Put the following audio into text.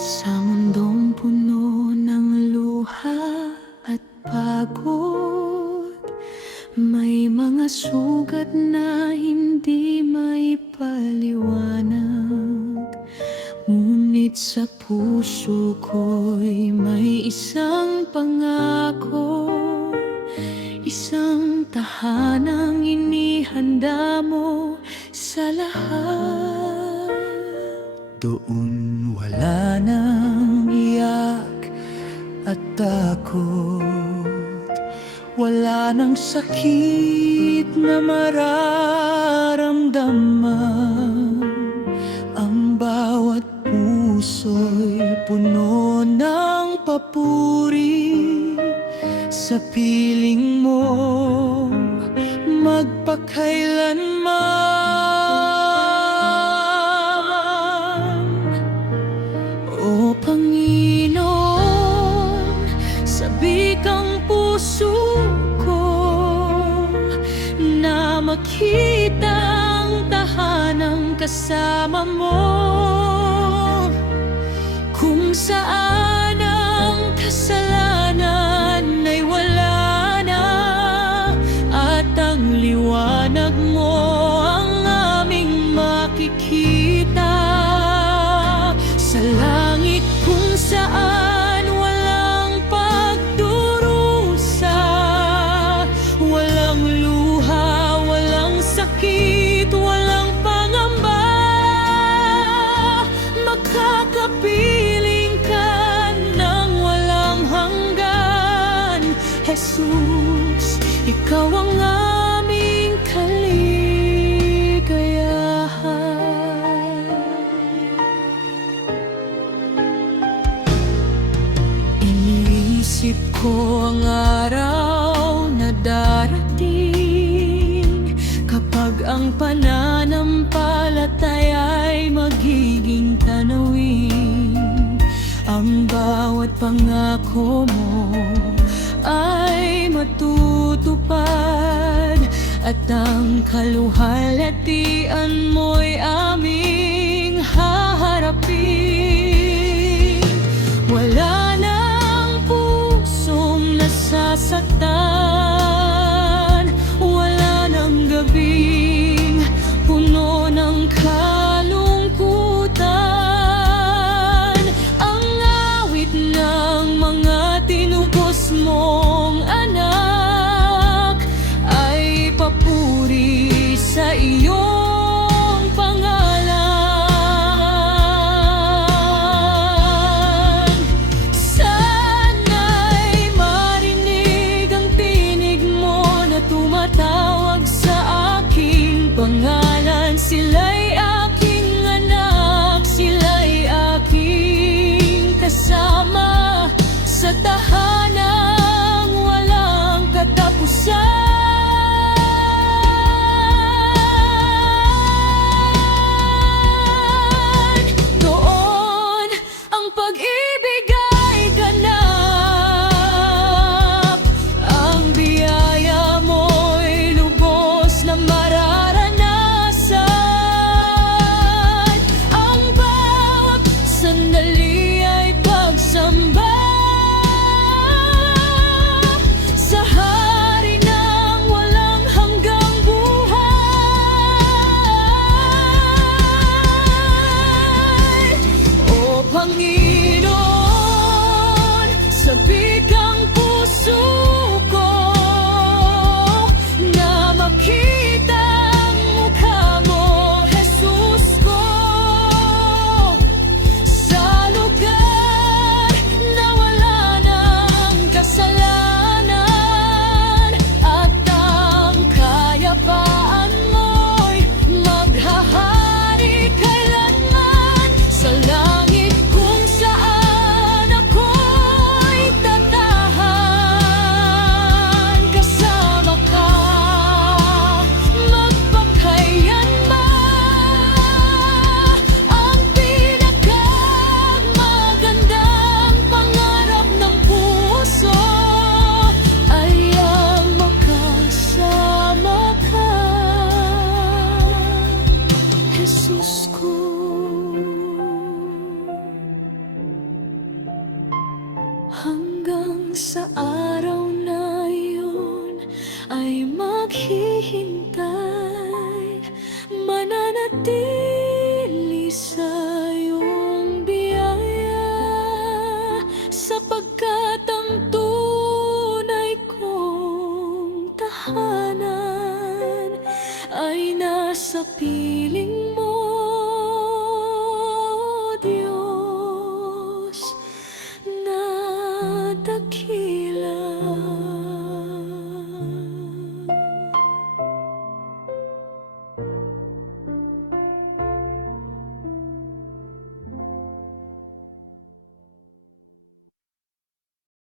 Sa mundong puno ng luha at pagod, may mga sugat na hindi maipaliwanag. Ngunit sa puso ko'y may isang pangako, isang tahanang inihanda mo sa lahat. Doon wala nang iyak at takot, wala nang sakit na mararamdaman. Ang bawat puso'y puno ng papuri sa piling mo magpakailanman. O Panginoon, sabik ang puso ko na makita ang tahanang kasama mo, kung saan ang kasalanan ay wala na, at ang liwanag mo ang aming makikita. Sa langit kung saan walang pagdurusa, walang luha, walang sakit, walang pangamba, makakapiling ka ng walang hanggan. Jesus, ikaw ang aming kaligayahan. Iniisip ko ang araw na darating, kapag ang pananampalataya'y magiging tanawin. Ang bawat pangako mo ay matutupad, at ang kaluhalhatian mo'y aming haharapin. Wala nang pusong nasasaktan, wala nang gabing puno ng kalungkutan. Ang awit ng mga tinubos mong anak ay papuri sa iyong pangalan. Sana'y marinig ang tinig mo na tumatawag sa aking pangalan. Sila'y aking anak, sila'y aking kasama sa tahanang walang katapusan. Doon ang pag-ibig ay ganap, ang biyaya mo'y lubos na mararanasan. Ang bawat sandali ay pagsamba sa hari ng sa araw